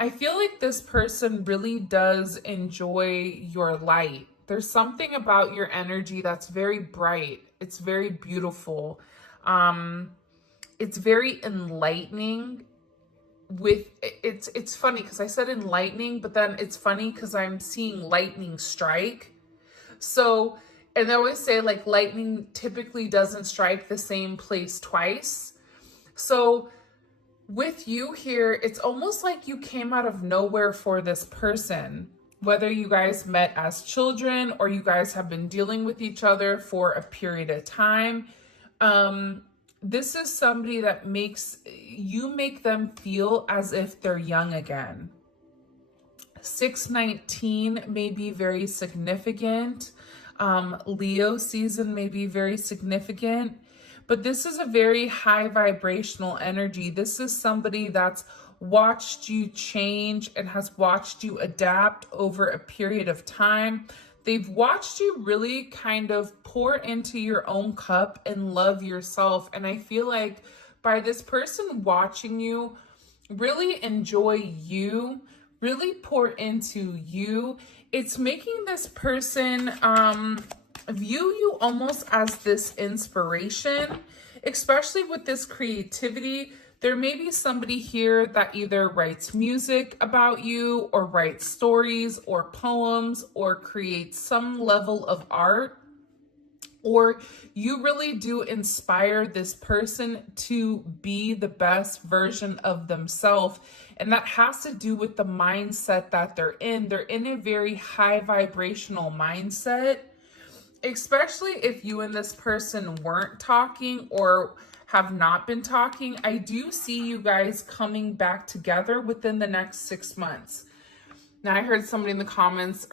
I feel like this person really does enjoy your light. There's something about your energy that's very bright. It's very beautiful. Um, it's very enlightening. It's funny because I said enlightening, but then it's funny because I'm seeing lightning strike. So, and they always say like lightning typically doesn't strike the same place twice. So with you here, it's almost like you came out of nowhere for this person, whether you guys met as children or you guys have been dealing with each other for a period of time. This is somebody that make them feel as if they're young again. 619 may be very significant. Leo season may be very significant. But this is a very high vibrational energy. This is somebody that's watched you change and has watched you adapt over a period of time. They've watched you really kind of pour into your own cup and love yourself. And I feel like by this person watching you really enjoy you, really pour into you, it's making this person view you almost as this inspiration, especially with this creativity. There may be somebody here that either writes music about you or writes stories or poems or creates some level of art, or you really do inspire this person to be the best version of themselves. And that has to do with the mindset that they're in. They're in a very high vibrational mindset, especially if you and this person weren't talking or have not been talking. I do see you guys coming back together within the next 6 months. Now, I heard somebody in the comments,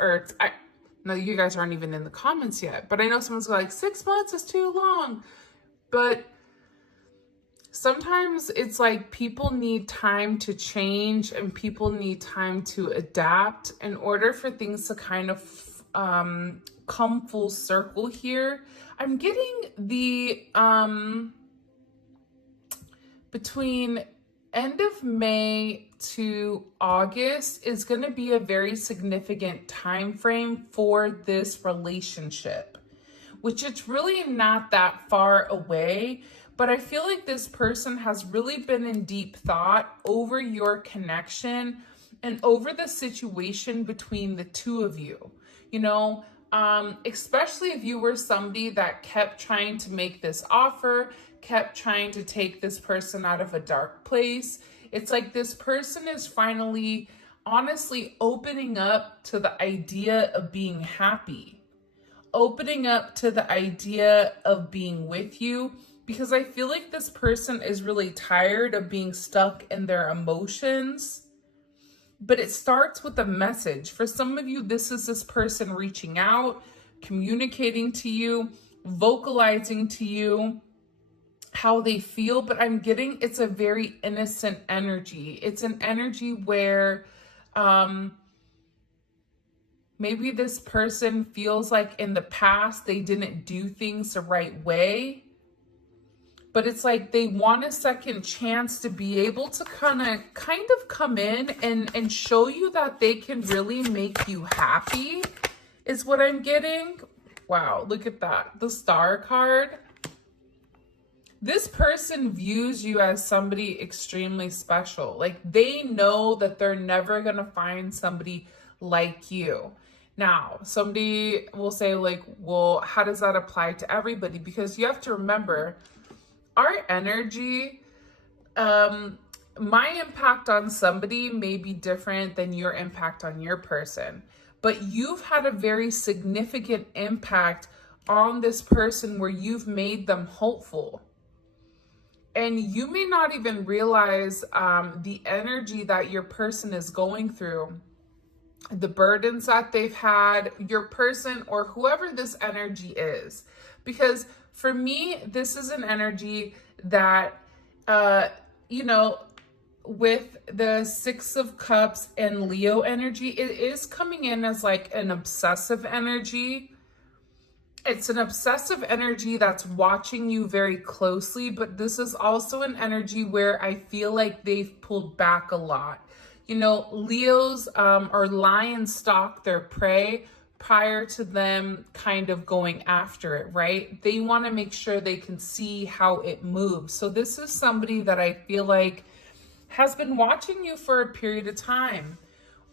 no, you guys aren't even in the comments yet, but I know someone's like, 6 months is too long. But sometimes it's like people need time to change and people need time to adapt in order for things to kind of come full circle here. I'm getting the between end of May to August is going to be a very significant time frame for this relationship, which it's really not that far away. But I feel like this person has really been in deep thought over your connection and over the situation between the two of you. You know, especially if you were somebody that kept trying to make this offer, kept trying to take this person out of a dark place. It's like this person is finally, honestly, opening up to the idea of being happy, opening up to the idea of being with you, because I feel like this person is really tired of being stuck in their emotions. But it starts with a message. For some of you, this is this person reaching out, communicating to you, vocalizing to you how they feel. But I'm getting it's a very innocent energy. It's an energy where maybe this person feels like in the past they didn't do things the right way. But it's like they want a second chance to be able to kind of come in and show you that they can really make you happy, is what I'm getting. Wow, look at that. The Star card. This person views you as somebody extremely special. Like they know that they're never going to find somebody like you. Now, somebody will say like, well, how does that apply to everybody? Because you have to remember, our energy, my impact on somebody may be different than your impact on your person, but you've had a very significant impact on this person where you've made them hopeful. And you may not even realize the energy that your person is going through, the burdens that they've had, your person or whoever this energy is. Because for me, this is an energy that, you know, with the Six of Cups and Leo energy, it is coming in as like an obsessive energy. It's an obsessive energy that's watching you very closely, but this is also an energy where I feel like they've pulled back a lot. You know, Leos or lions stalk their prey prior to them kind of going after it, right? They want to make sure they can see how it moves. So this is somebody that I feel like has been watching you for a period of time,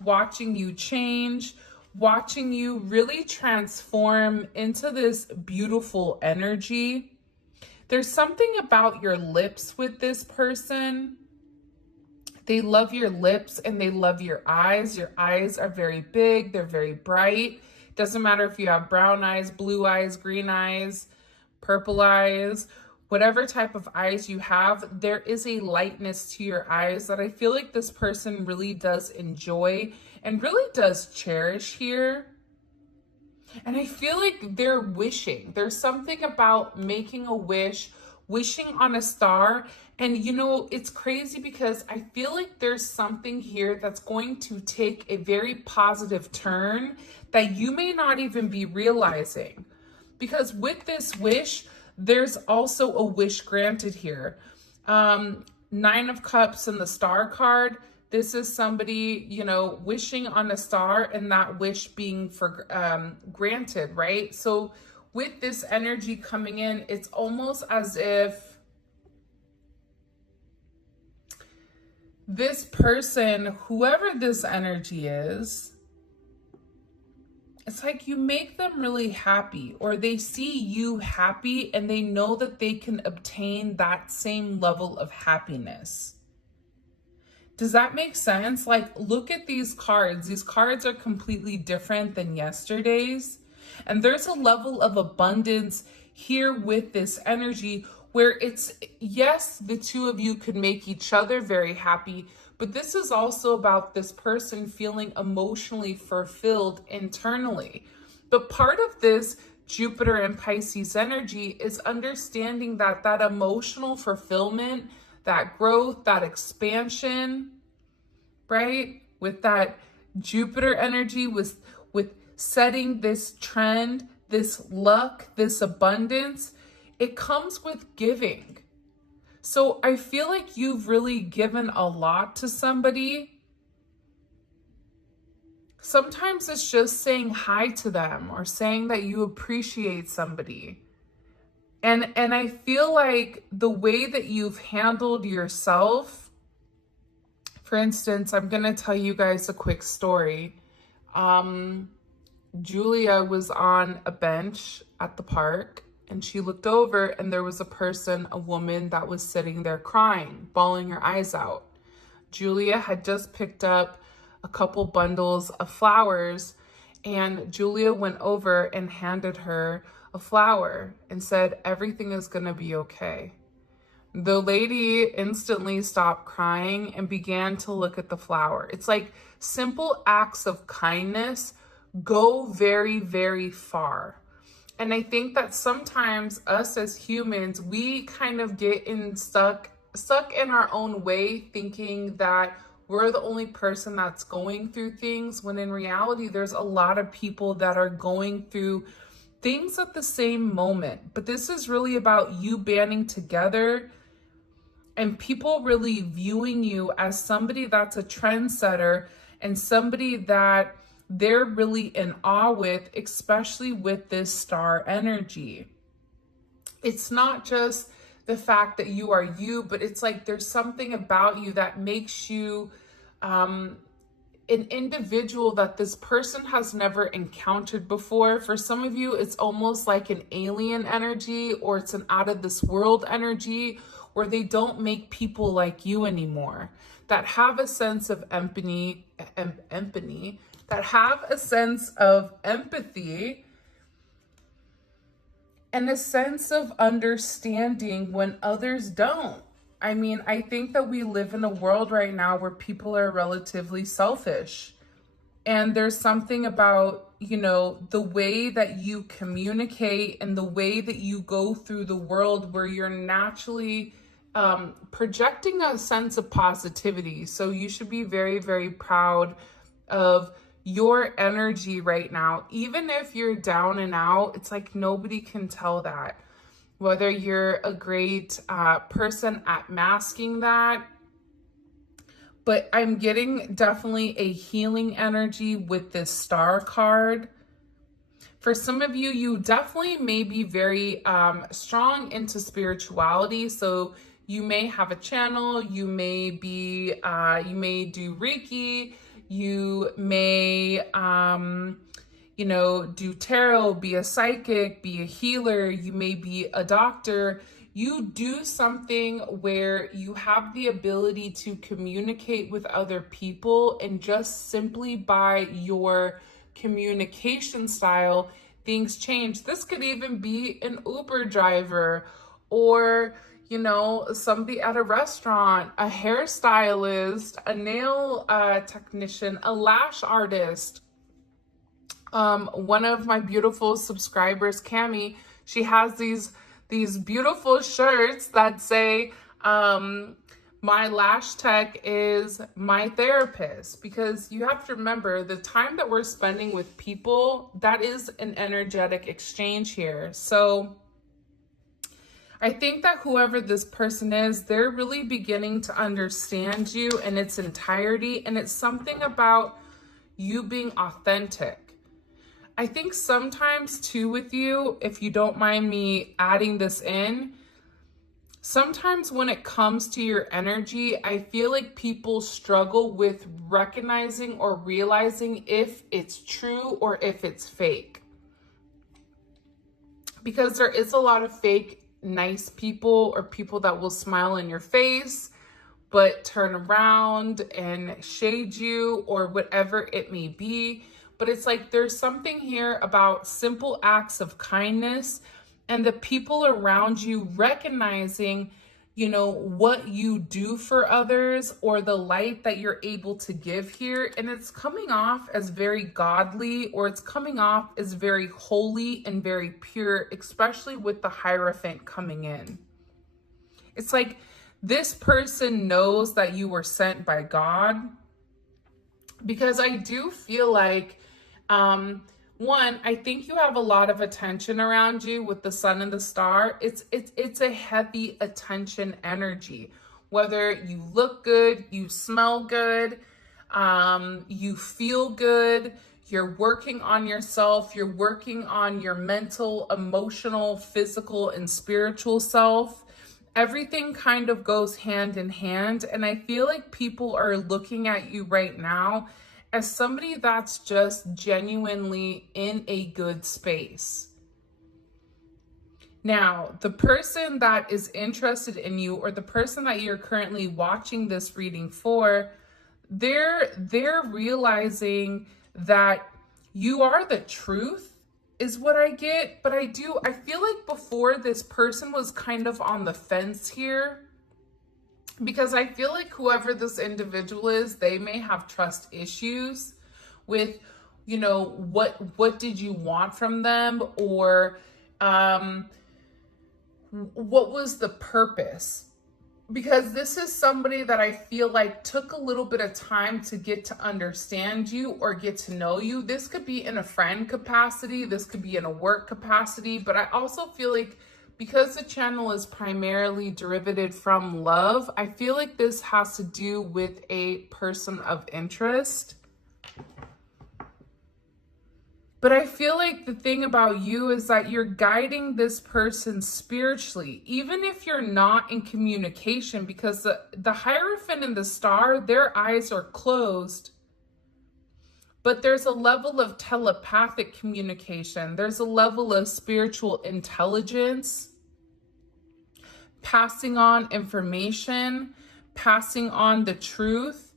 watching you change, watching you really transform into this beautiful energy. There's something about your lips with this person. They love your lips and they love your eyes. Your eyes are very big. They're very bright. Doesn't matter if you have brown eyes, blue eyes, green eyes, purple eyes, whatever type of eyes you have, there is a lightness to your eyes that I feel like this person really does enjoy and really does cherish here. And I feel like they're wishing. There's something about making a wish, wishing on a star. And you know, it's crazy because I feel like there's something here that's going to take a very positive turn that you may not even be realizing. Because with this wish, there's also a wish granted here. 9 of Cups and the Star card. This is somebody, you know, wishing on a star and that wish being granted, right? So with this energy coming in, it's almost as if this person, whoever this energy is, it's like you make them really happy, or they see you happy and they know that they can obtain that same level of happiness. Does that make sense? Like, look at these cards. These cards are completely different than yesterday's. And there's a level of abundance here with this energy where it's, yes, the two of you could make each other very happy, but this is also about this person feeling emotionally fulfilled internally. But part of this Jupiter and Pisces energy is understanding that that emotional fulfillment, that growth, that expansion, right? With that Jupiter energy, with setting this trend, this luck, this abundance, it comes with giving. So I feel like you've really given a lot to somebody. Sometimes it's just saying hi to them or saying that you appreciate somebody. And I feel like the way that you've handled yourself, for instance, I'm going to tell you guys a quick story. Julia was on a bench at the park and she looked over and there was a person, a woman that was sitting there crying, bawling her eyes out. Julia had just picked up a couple bundles of flowers and Julia went over and handed her a flower and said, "Everything is going to be okay." The lady instantly stopped crying and began to look at the flower. It's like simple acts of kindness go very, very far. And I think that sometimes us as humans, we kind of get stuck in our own way, thinking that we're the only person that's going through things, when in reality, there's a lot of people that are going through things at the same moment. But this is really about you banding together and people really viewing you as somebody that's a trendsetter and somebody that they're really in awe with, especially with this star energy. It's not just the fact that you are you, but it's like there's something about you that makes you an individual that this person has never encountered before. For some of you, it's almost like an alien energy, or it's an out of this world energy where they don't make people like you anymore, that have a sense of empathy, that have a sense of empathy and a sense of understanding when others don't. I mean, I think that we live in a world right now where people are relatively selfish. And there's something about, you know, the way that you communicate and the way that you go through the world where you're naturally projecting a sense of positivity. So you should be very, very proud of your energy right now. Even if you're down and out, it's like nobody can tell that. Whether you're a great person at masking that, but I'm getting definitely a healing energy with this Star card. For some of you, you definitely may be very strong into spirituality. So you may have a channel, you may be, you may do Reiki, you may, you know, do tarot, be a psychic, be a healer, you may be a doctor. You do something where you have the ability to communicate with other people, and just simply by your communication style, things change. This could even be an Uber driver, or, you know, somebody at a restaurant, a hairstylist, a nail technician, a lash artist. One of my beautiful subscribers, Cami, she has these beautiful shirts that say, my lash tech is my therapist, because you have to remember the time that we're spending with people, that is an energetic exchange here. So I think that whoever this person is, they're really beginning to understand you in its entirety. And it's something about you being authentic. I think sometimes too with you, if you don't mind me adding this in, sometimes when it comes to your energy, I feel like people struggle with recognizing or realizing if it's true or if it's fake. Because there is a lot of fake nice people, or people that will smile in your face but turn around and shade you, or whatever it may be. But it's like there's something here about simple acts of kindness and the people around you recognizing, you know, what you do for others, or the light that you're able to give here. And it's coming off as very godly, or it's coming off as very holy and very pure, especially with the Hierophant coming in. It's like this person knows that you were sent by God, because I do feel like, one, I think you have a lot of attention around you with the sun and the star. It's a heavy attention energy. Whether you look good, you smell good, you feel good, you're working on yourself, you're working on your mental, emotional, physical, and spiritual self. Everything kind of goes hand in hand. And I feel like people are looking at you right now as somebody that's just genuinely in a good space. Now, the person that is interested in you, or the person that you're currently watching this reading for, they're realizing that you are the truth, is what I get. But I feel like before, this person was kind of on the fence here, because I feel like whoever this individual is, they may have trust issues with, you know, what did you want from them, or what was the purpose? Because this is somebody that I feel like took a little bit of time to get to understand you or get to know you. This could be in a friend capacity, this could be in a work capacity, but I also feel like, because the channel is primarily derivative from love, I feel like this has to do with a person of interest. But I feel like the thing about you is that you're guiding this person spiritually, even if you're not in communication, because the Hierophant and the Star, their eyes are closed. But there's a level of telepathic communication. There's a level of spiritual intelligence, passing on information, passing on the truth,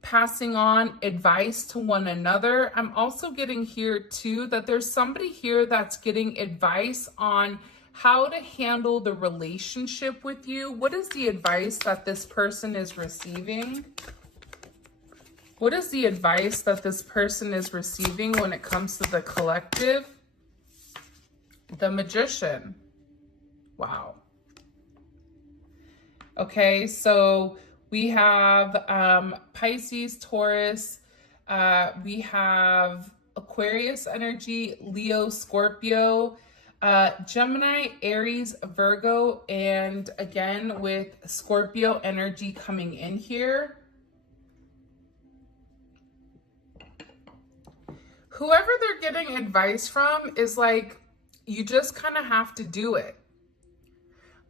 passing on advice to one another. I'm also getting here too that there's somebody here that's getting advice on how to handle the relationship with you. What is the advice that this person is receiving? What is the advice that this person is receiving when it comes to the collective? The Magician. Wow. Okay, so we have Pisces, Taurus, we have Aquarius energy, Leo, Scorpio, Gemini, Aries, Virgo, and again with Scorpio energy coming in here. Whoever they're getting advice from is like, you just kind of have to do it.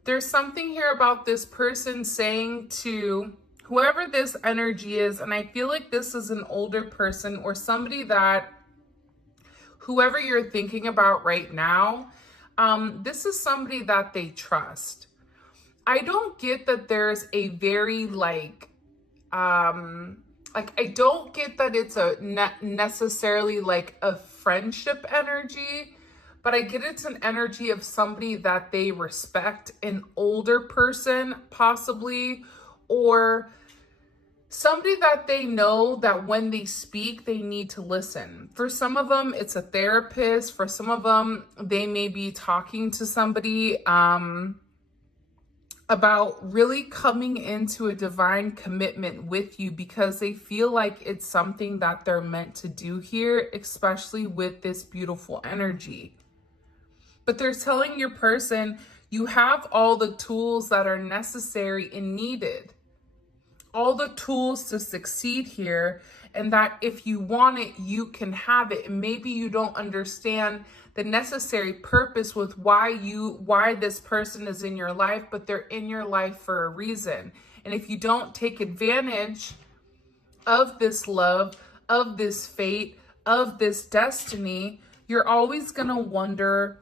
There's something here about this person saying to whoever this energy is, and I feel like this is an older person or somebody that, whoever you're thinking about right now, this is somebody that they trust. I don't get that there's a very I don't get that it's a necessarily like a friendship energy, but I get it's an energy of somebody that they respect, an older person possibly, or somebody that they know that when they speak, they need to listen. For some of them, it's a therapist. For some of them, they may be talking to somebody about really coming into a divine commitment with you because they feel like it's something that they're meant to do here, especially with this beautiful energy. But they're telling your person, you have all the tools that are necessary and needed, all the tools to succeed here, and that if you want it, you can have it. And maybe you don't understand the necessary purpose with why this person is in your life, but they're in your life for a reason. And if you don't take advantage of this love, of this fate, of this destiny, you're always going to wonder,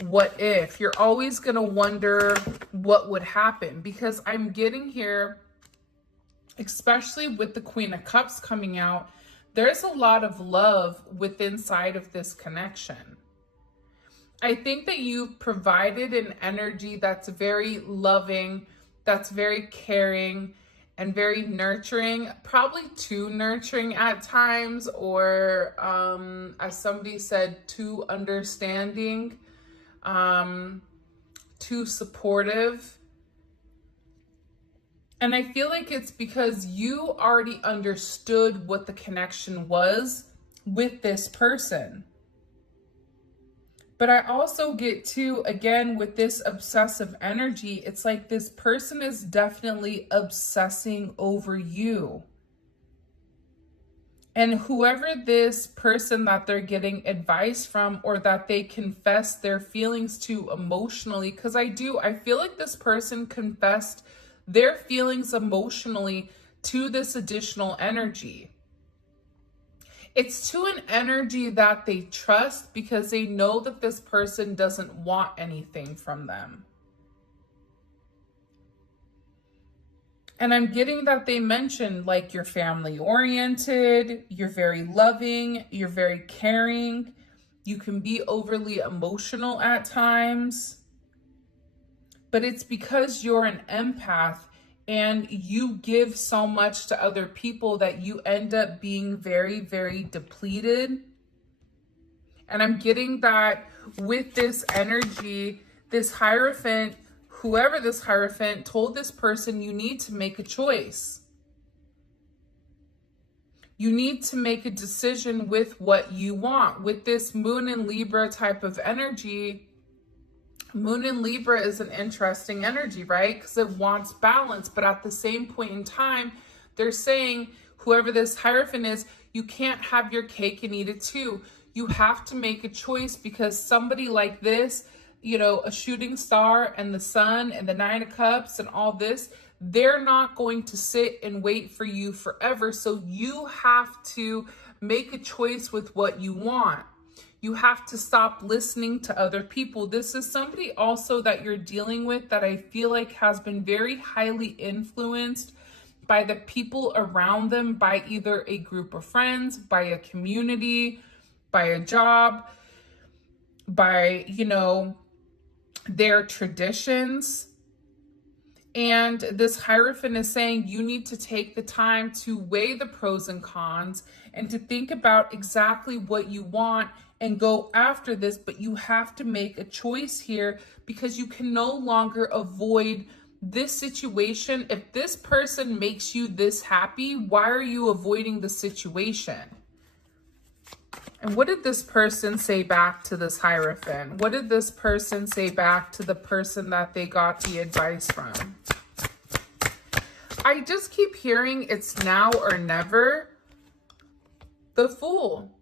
what if? You're always going to wonder what would happen, because I'm getting here, especially with the Queen of Cups coming out, there's a lot of love within inside of this connection. I think that you've provided an energy that's very loving, that's very caring, and very nurturing, probably too nurturing at times, or as somebody said, too understanding, too supportive. And I feel like it's because you already understood what the connection was with this person. But I also get to, again, with this obsessive energy, it's like this person is definitely obsessing over you. And whoever this person that they're getting advice from, or that they confess their feelings to emotionally, because I feel like this person confessed their feelings emotionally to this additional energy. It's to an energy that they trust because they know that this person doesn't want anything from them. And I'm getting that they mentioned like you're family oriented, you're very loving, you're very caring, you can be overly emotional at times. But it's because you're an empath and you give so much to other people that you end up being very, very depleted. And I'm getting that with this energy, this Hierophant, whoever this Hierophant told this person, you need to make a choice. You need to make a decision with what you want. With this Moon in Libra type of energy, Moon in Libra is an interesting energy, right? Because it wants balance. But at the same point in time, they're saying, whoever this Hierophant is, you can't have your cake and eat it too. You have to make a choice, because somebody like this, a shooting star and the Sun and the Nine of Cups and all this, they're not going to sit and wait for you forever. So you have to make a choice with what you want. You have to stop listening to other people. This is somebody also that you're dealing with that I feel like has been very highly influenced by the people around them, by either a group of friends, by a community, by a job, by, their traditions. And this Hierophant is saying you need to take the time to weigh the pros and cons and to think about exactly what you want and go after this. But you have to make a choice here, because you can no longer avoid this situation. If this person makes you this happy, why are you avoiding the situation? And what did this person say back to this Hierophant? What did this person say back to the person that they got the advice from? I just keep hearing it's now or never. The Fool.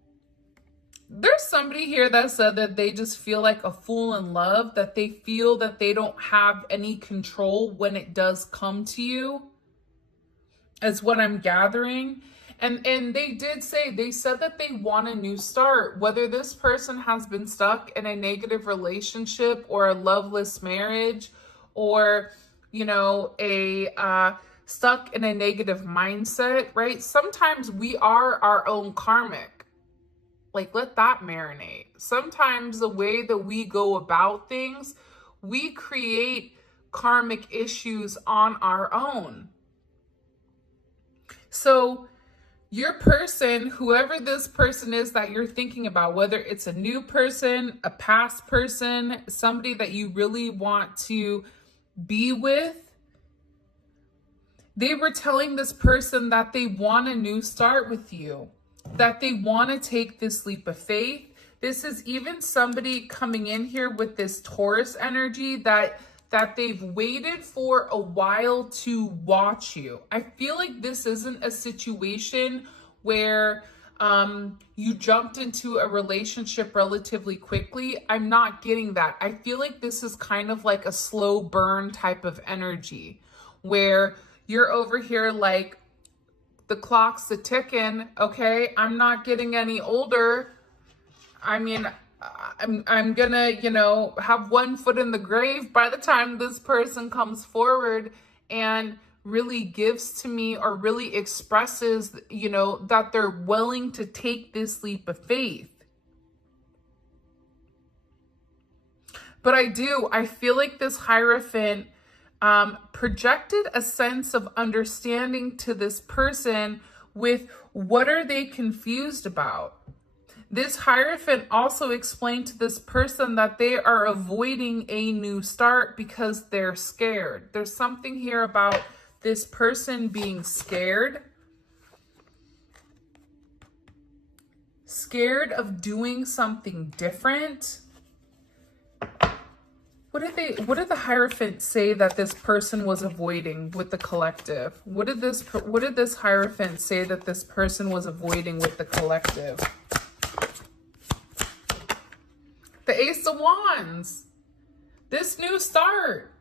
There's somebody here that said that they just feel like a fool in love, that they feel that they don't have any control when it does come to you, is what I'm gathering. And they did say, they said that they want a new start, whether this person has been stuck in a negative relationship or a loveless marriage, or, you know, stuck in a negative mindset, right? Sometimes we are our own karmic. Like, let that marinate. Sometimes the way that we go about things, we create karmic issues on our own. So your person, whoever this person is that you're thinking about, whether it's a new person, a past person, somebody that you really want to be with, they were telling this person that they want a new start with you, that they want to take this leap of faith. This is even somebody coming in here with this Taurus energy that they've waited for a while to watch you. I feel like this isn't a situation where you jumped into a relationship relatively quickly. I'm not getting that. I feel like this is kind of like a slow burn type of energy where you're over here like, the clock's a ticking, okay? I'm not getting any older. I mean, I'm gonna, you know, have one foot in the grave by the time this person comes forward and really gives to me or really expresses, you know, that they're willing to take this leap of faith. But I feel like this Hierophant projected a sense of understanding to this person with what are they confused about. This Hierophant also explained to this person that they are avoiding a new start because they're scared. There's something here about this person being scared. Scared of doing something different. What did the Hierophant say that this person was avoiding with the collective? What did this Hierophant say that this person was avoiding with the collective? The Ace of Wands. This new start.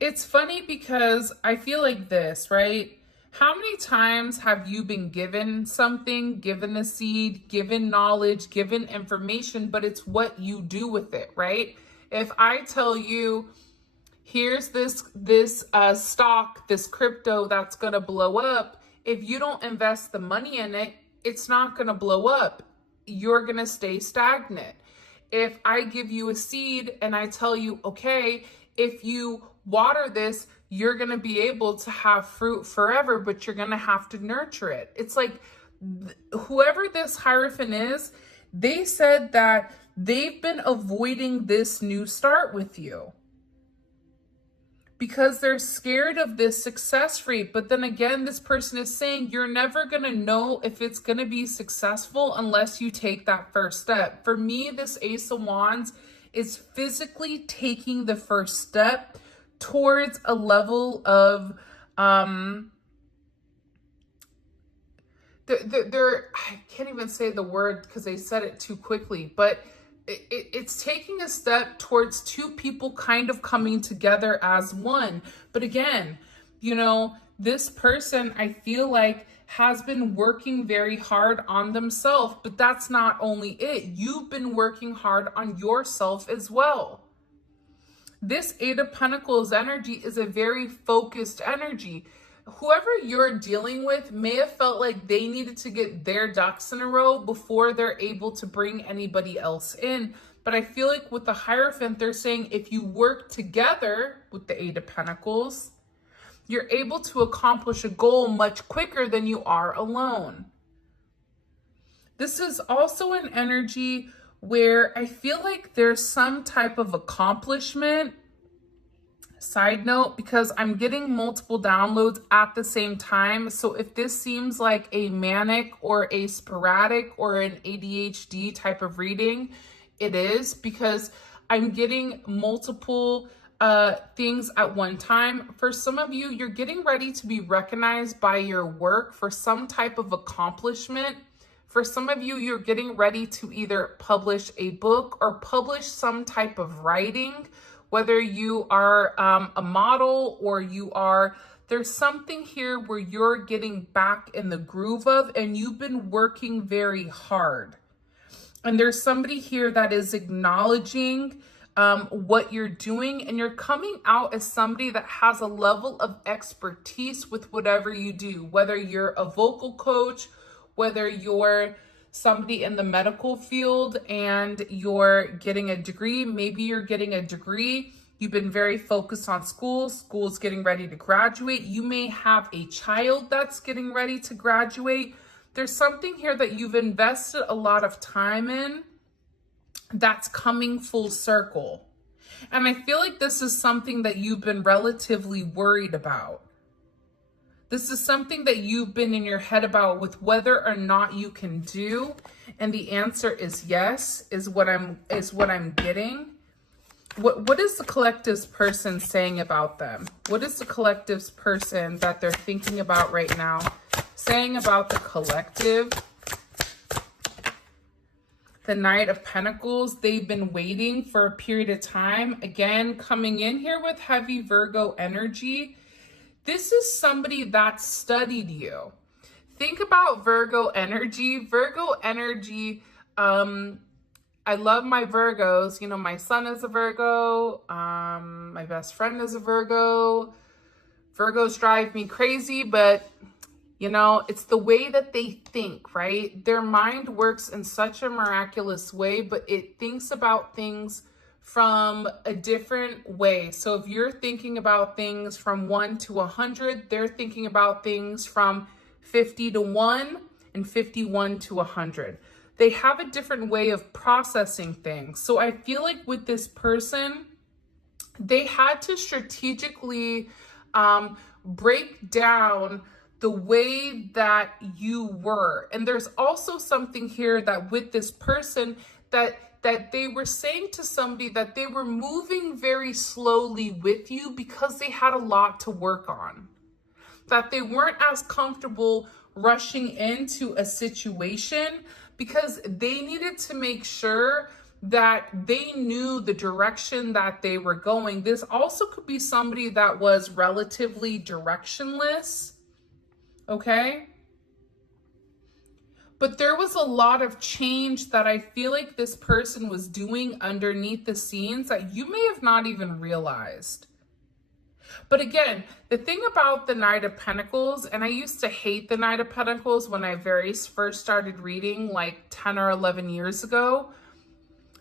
It's funny because I feel like this, right? How many times have you been given something, given a seed, given knowledge, given information, but it's what you do with it, right? If I tell you, here's this stock, this crypto that's going to blow up, if you don't invest the money in it, it's not going to blow up. You're going to stay stagnant. If I give you a seed and I tell you, okay, if you water this, you're going to be able to have fruit forever, but you're going to have to nurture it. It's like whoever this Hierophant is, they said that they've been avoiding this new start with you because they're scared of this success rate. But then again, this person is saying you're never going to know if it's going to be successful unless you take that first step. For me, this Ace of Wands is physically taking the first step towards a level of I can't even say the word because they said it too quickly, but it's taking a step towards two people kind of coming together as one. But again, you know, this person, I feel like, has been working very hard on themselves, but that's not only it. You've been working hard on yourself as well. This Eight of Pentacles energy is a very focused energy. Whoever you're dealing with may have felt like they needed to get their ducks in a row before they're able to bring anybody else in. But I feel like with the Hierophant, they're saying if you work together with the Eight of Pentacles, you're able to accomplish a goal much quicker than you are alone. This is also an energy where I feel like there's some type of accomplishment. Side note, because I'm getting multiple downloads at the same time. So if this seems like a manic or a sporadic or an ADHD type of reading, it is, because I'm getting multiple things at one time. For some of you, you're getting ready to be recognized by your work for some type of accomplishment. For some of you, you're getting ready to either publish a book or publish some type of writing, whether you are a model or there's something here where you're getting back in the groove of, and you've been working very hard. And there's somebody here that is acknowledging what you're doing, and you're coming out as somebody that has a level of expertise with whatever you do, whether you're a vocal coach, whether you're somebody in the medical field and you're getting a degree. Maybe you're getting a degree. You've been very focused on school's getting ready to graduate. You may have a child that's getting ready to graduate. There's something here that you've invested a lot of time in that's coming full circle. And I feel like this is something that you've been relatively worried about. This is something that you've been in your head about with whether or not you can do. And the answer is yes, is what I'm getting. What is the collective's person saying about them? What is the collective's person that they're thinking about right now saying about the collective? The Knight of Pentacles, they've been waiting for a period of time. Again, coming in here with heavy Virgo energy. This is somebody that studied you. Think about Virgo energy. Virgo energy, I love my Virgos. You know, my son is a Virgo. My best friend is a Virgo. Virgos drive me crazy, but you know, it's the way that they think, right? Their mind works in such a miraculous way, but it thinks about things from a different way. So if you're thinking about things from 1 to 100, they're thinking about things from 50 to 1 and 51 to 100. They have a different way of processing things. So I feel like with this person, they had to strategically break down the way that you were. And there's also something here that with this person that they were saying to somebody that they were moving very slowly with you because they had a lot to work on. That they weren't as comfortable rushing into a situation because they needed to make sure that they knew the direction that they were going. This also could be somebody that was relatively directionless, okay? But there was a lot of change that I feel like this person was doing underneath the scenes that you may have not even realized. But again, the thing about the Knight of Pentacles, and I used to hate the Knight of Pentacles when I very first started reading like 10 or 11 years ago.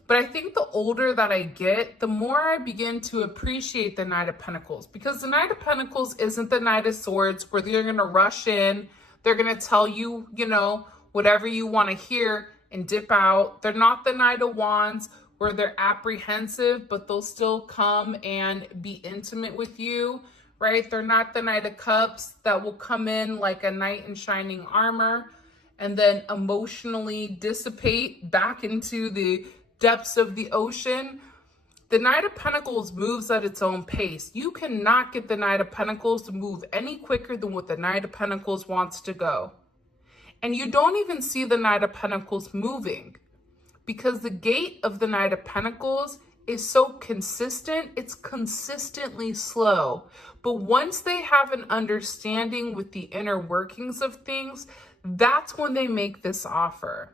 But I think the older that I get, the more I begin to appreciate the Knight of Pentacles. Because the Knight of Pentacles isn't the Knight of Swords where they're going to rush in. They're going to tell you, you know, whatever you want to hear and dip out. They're not the Knight of Wands where they're apprehensive, but they'll still come and be intimate with you, right? They're not the Knight of Cups that will come in like a knight in shining armor and then emotionally dissipate back into the depths of the ocean. The Knight of Pentacles moves at its own pace. You cannot get the Knight of Pentacles to move any quicker than what the Knight of Pentacles wants to go. And you don't even see the Knight of Pentacles moving because the gait of the Knight of Pentacles is so consistent. It's consistently slow. But once they have an understanding with the inner workings of things, that's when they make this offer.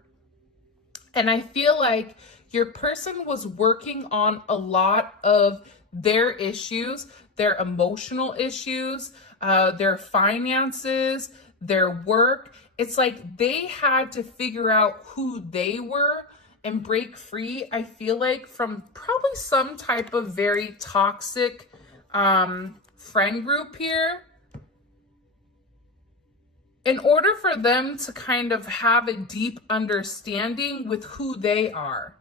And I feel like your person was working on a lot of their issues, their emotional issues, their finances, their work. It's like they had to figure out who they were and break free, I feel like, from probably some type of very toxic friend group here, in order for them to kind of have a deep understanding with who they are.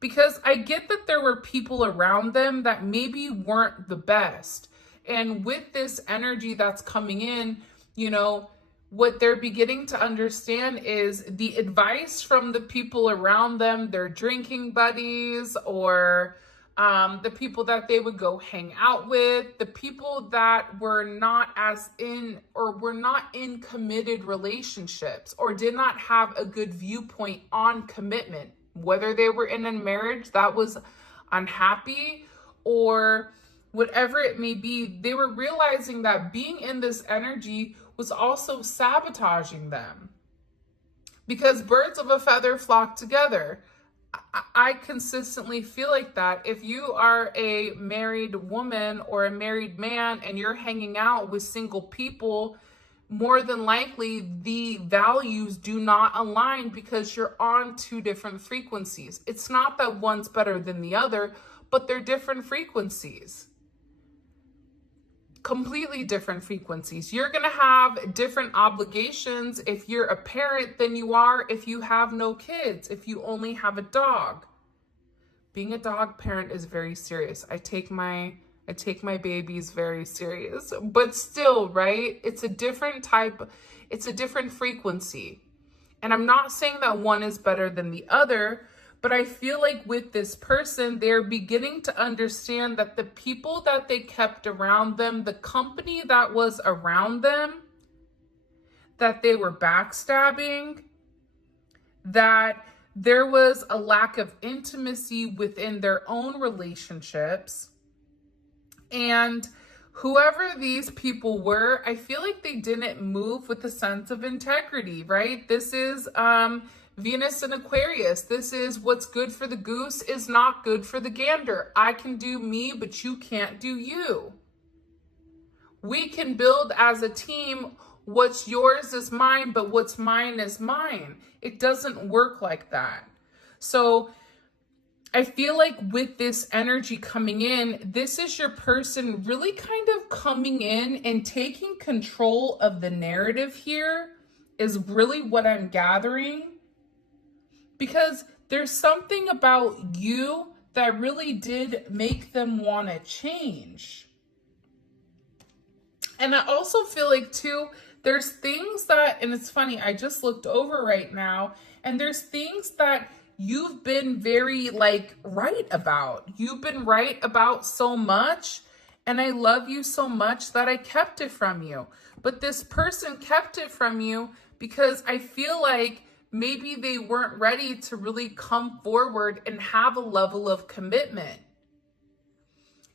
Because I get that there were people around them that maybe weren't the best. And with this energy that's coming in, you know, what they're beginning to understand is the advice from the people around them, their drinking buddies or the people that they would go hang out with, the people that were not in committed relationships or did not have a good viewpoint on commitment, whether they were in a marriage that was unhappy or whatever it may be. They were realizing that being in this energy was also sabotaging them, because birds of a feather flock together. I consistently feel like that. If you are a married woman or a married man and you're hanging out with single people, more than likely the values do not align because you're on two different frequencies. It's not that one's better than the other, but they're different frequencies. Completely different frequencies. You're going to have different obligations if you're a parent than you are if you have no kids, if you only have a dog. Being a dog parent is very serious. I take my babies very serious, but still, right? It's a different frequency. And I'm not saying that one is better than the other, but I feel like with this person, they're beginning to understand that the people that they kept around them, the company that was around them, that they were backstabbing, that there was a lack of intimacy within their own relationships. And whoever these people were, I feel like they didn't move with a sense of integrity, right? This is Venus in Aquarius. This is what's good for the goose is not good for the gander. I can do me, but you can't do you. We can build as a team. What's yours is mine, but what's mine is mine. It doesn't work like that. So I feel like with this energy coming in, this is your person really kind of coming in and taking control of the narrative here is really what I'm gathering. Because there's something about you that really did make them want to change. And I also feel like too, there's things that, and it's funny, I just looked over right now, and there's things that you've been very right about. You've been right about so much, and I love you so much that I kept it from you. But this person kept it from you because I feel like maybe they weren't ready to really come forward and have a level of commitment.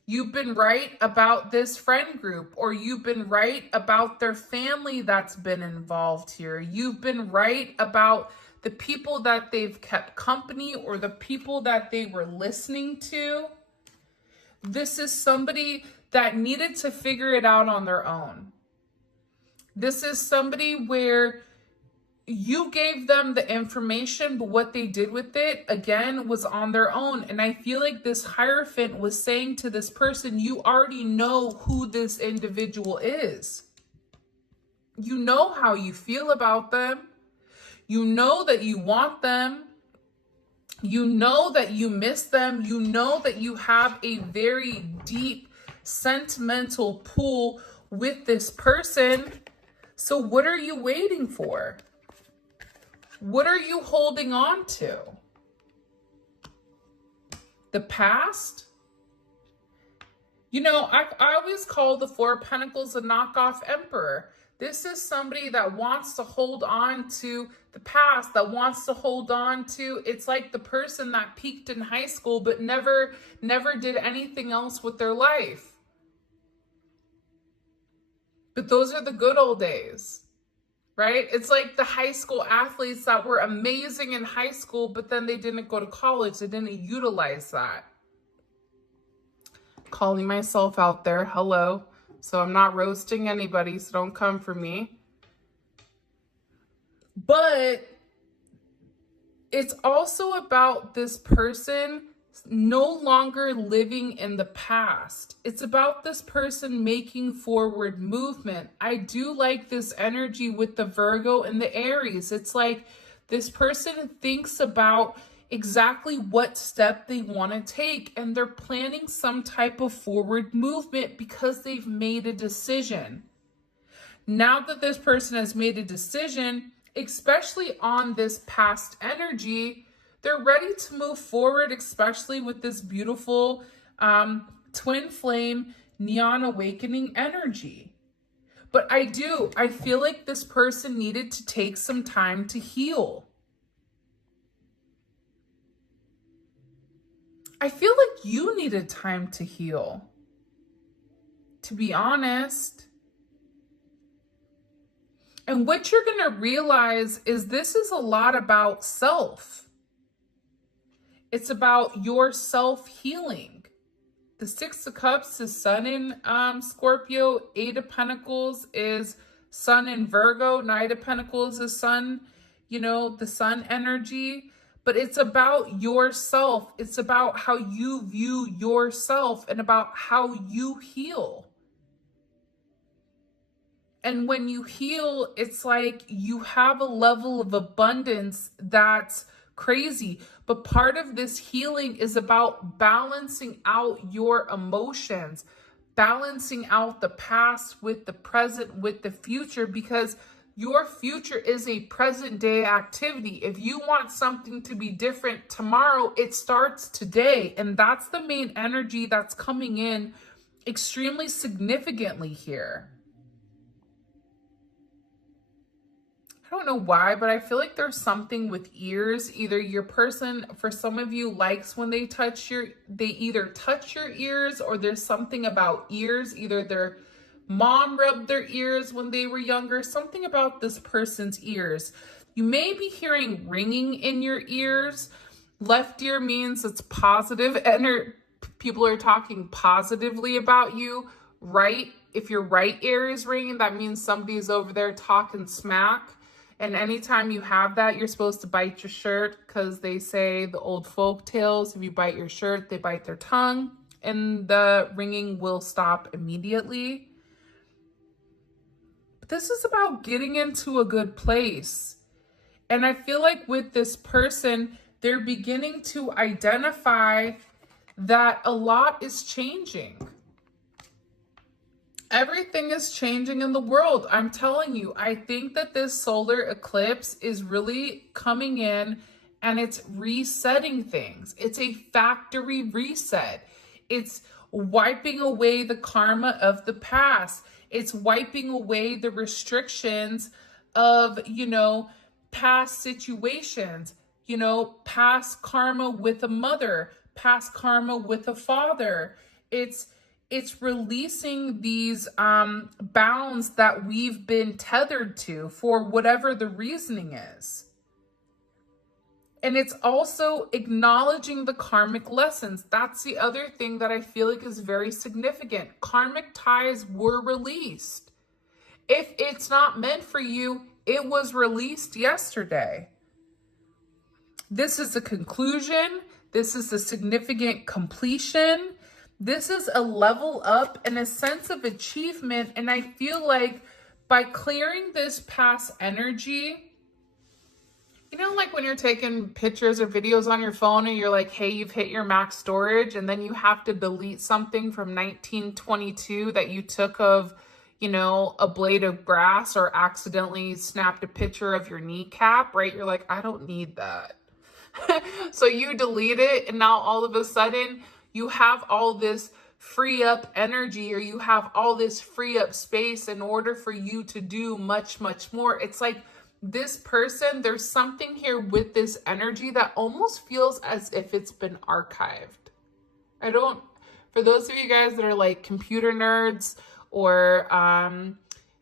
You've been right about this friend group, or you've been right about their family that's been involved here. You've been right about the people that they've kept company or the people that they were listening to. This is somebody that needed to figure it out on their own. This is somebody where you gave them the information, but what they did with it, again, was on their own. And I feel like this Hierophant was saying to this person, you already know who this individual is. You know how you feel about them. You know that you want them. You know that you miss them. You know that you have a very deep sentimental pull with this person. So what are you waiting for? What are you holding on to? The past? You know, I always call the Four of Pentacles a knockoff Emperor. This is somebody that wants to hold on to the past, that wants to hold on to, it's like the person that peaked in high school but never did anything else with their life. But those are the good old days. Right? It's like the high school athletes that were amazing in high school, but then they didn't go to college. They didn't utilize that. Calling myself out there. Hello. So I'm not roasting anybody, so don't come for me. But it's also about this person no longer living in the past. It's about this person making forward movement. I do like this energy with the Virgo and the Aries. It's like this person thinks about exactly what step they want to take, and they're planning some type of forward movement because they've made a decision. Now that this person has made a decision, especially on this past energy, They're ready to move forward, especially with this beautiful twin flame neon awakening energy. But I feel like this person needed to take some time to heal. I feel like you needed time to heal, to be honest. And what you're going to realize is this is a lot about self. It's about your self-healing. The Six of Cups is Sun in Scorpio. Eight of Pentacles is Sun in Virgo. Knight of Pentacles is Sun, the Sun energy. But it's about yourself. It's about how you view yourself and about how you heal. And when you heal, it's like you have a level of abundance that's crazy. But part of this healing is about balancing out your emotions, balancing out the past with the present, with the future, because your future is a present day activity. If you want something to be different tomorrow, it starts today. And that's the main energy that's coming in extremely significantly here. I don't know why, but I feel like there's something with ears. Either your person, for some of you, likes when they either touch your ears, or there's something about ears. Either their mom rubbed their ears when they were younger, something about this person's ears. You may be hearing ringing in your ears. Left ear means it's positive, and people are talking positively about you. Right, if your right ear is ringing, that means somebody's over there talking smack. And anytime you have that, you're supposed to bite your shirt, because they say the old folk tales, if you bite your shirt, they bite their tongue, and the ringing will stop immediately. But this is about getting into a good place. And I feel like with this person, they're beginning to identify that a lot is changing. Everything is changing in the world. I'm telling you, I think that this solar eclipse is really coming in and it's resetting things. It's a factory reset. It's wiping away the karma of the past. It's wiping away the restrictions of, past situations, past karma with a mother, past karma with a father. It's releasing these bounds that we've been tethered to for whatever the reasoning is. And it's also acknowledging the karmic lessons. That's the other thing that I feel like is very significant. Karmic ties were released. If it's not meant for you, it was released yesterday. This is a conclusion. This is a significant completion. This is a level up and a sense of achievement. And I feel like by clearing this past energy, like when you're taking pictures or videos on your phone and you're like, hey, you've hit your max storage, and then you have to delete something from 1922 that you took of, a blade of grass, or accidentally snapped a picture of your kneecap, right? You're like, I don't need that. So you delete it, and now all of a sudden you have all this free up energy, or you have all this free up space in order for you to do much, much more. It's like this person, there's something here with this energy that almost feels as if it's been archived. For those of you guys that are like computer nerds or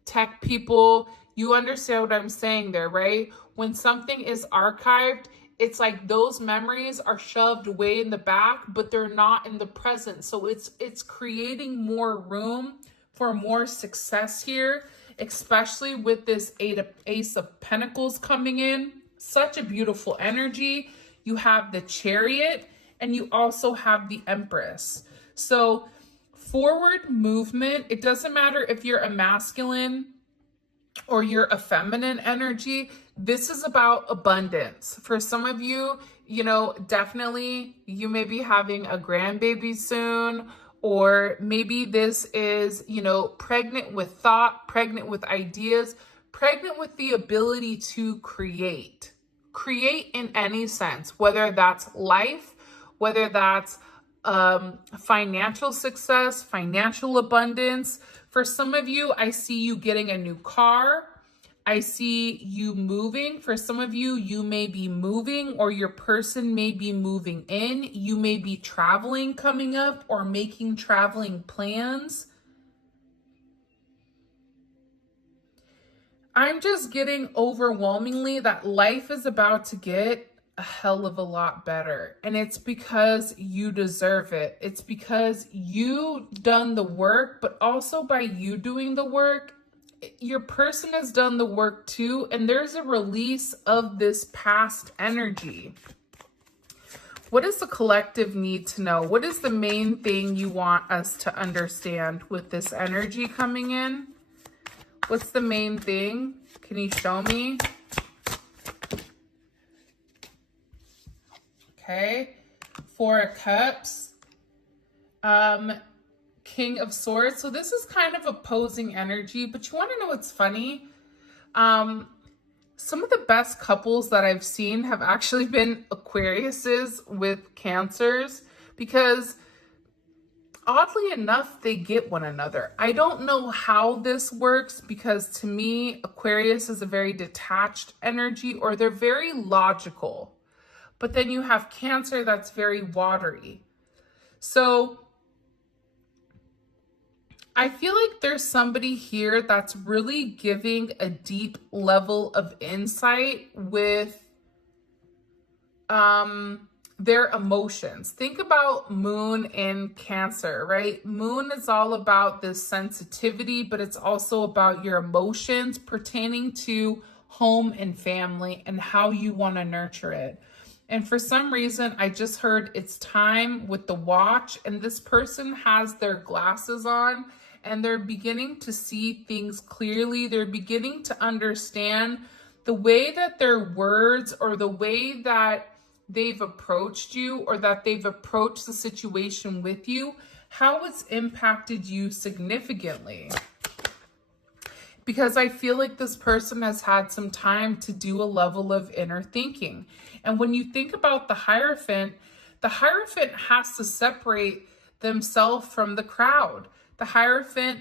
tech people, you understand what I'm saying there, right? When something is archived, it's like those memories are shoved way in the back, but they're not in the present. So it's creating more room for more success here, especially with this Ace of Pentacles coming in. Such a beautiful energy. You have the Chariot, and you also have the Empress. So forward movement, it doesn't matter if you're a masculine or you're a feminine energy. This is about abundance. For some of you, definitely you may be having a grandbaby soon, or maybe this is, pregnant with thought, pregnant with ideas, pregnant with the ability to create. create in any sense, whether that's life, whether that's financial success, financial abundance. For some of you, I see you getting a new car. I see you moving. For some of you, you may be moving, or your person may be moving in. You may be traveling coming up or making traveling plans. I'm just getting overwhelmingly that life is about to get a hell of a lot better. And it's because you deserve it. It's because you done the work, but also by you doing the work, your person has done the work too. And there's a release of this past energy. What does the collective need to know? What is the main thing you want us to understand with this energy coming in? What's the main thing? Can you show me? Okay. Four of Cups. King of Swords. So this is kind of opposing energy, but you want to know what's funny? Some of the best couples that I've seen have actually been Aquariuses with Cancers, because oddly enough, they get one another. I don't know how this works, because to me, Aquarius is a very detached energy, or they're very logical. But then you have Cancer that's very watery. So I feel like there's somebody here that's really giving a deep level of insight with their emotions. Think about Moon in Cancer, right? Moon is all about this sensitivity, but it's also about your emotions pertaining to home and family and how you want to nurture it. And for some reason, I just heard it's time with the watch, and this person has their glasses on and they're beginning to see things clearly. They're beginning to understand the way that their words, or the way that they've approached you, or that they've approached the situation with you, how it's impacted you significantly. Because I feel like this person has had some time to do a level of inner thinking. And when you think about the Hierophant has to separate themselves from the crowd. The Hierophant,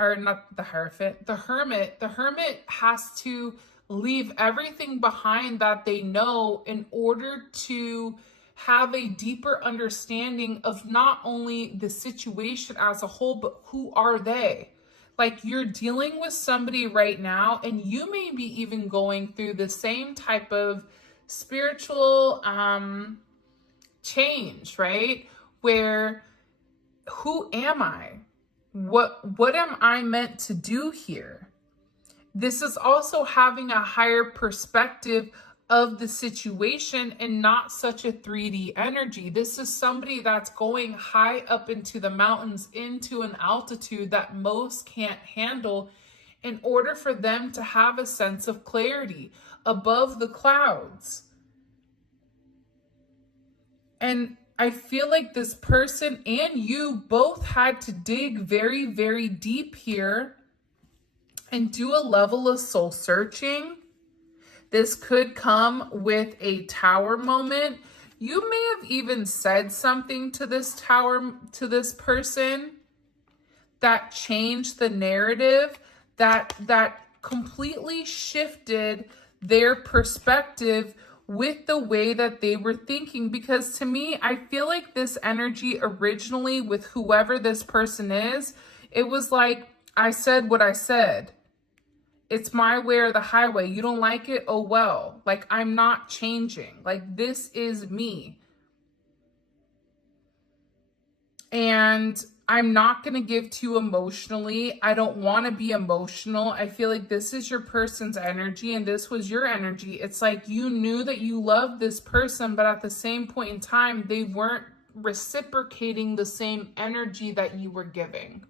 or not the Hierophant, the Hermit has to leave everything behind that they know in order to have a deeper understanding of not only the situation as a whole, but who are they? Like, you're dealing with somebody right now, and you may be even going through the same type of spiritual change, right? Where, who am I? What am I meant to do here? This is also having a higher perspective of the situation and not such a 3D energy. This is somebody that's going high up into the mountains, into an altitude that most can't handle, in order for them to have a sense of clarity above the clouds. And I feel like this person and you both had to dig very, very deep here and do a level of soul searching. This could come with a tower moment. You may have even said something to this person that changed the narrative, that completely shifted their perspective with the way that they were thinking. Because to me, I feel like this energy originally with whoever this person is, it was like, I said what I said. It's my way or the highway. You don't like it? Oh, well. Like, I'm not changing. Like, this is me. And I'm not going to give to you emotionally. I don't want to be emotional. I feel like this is your person's energy and this was your energy. It's like you knew that you loved this person, but at the same point in time, they weren't reciprocating the same energy that you were giving.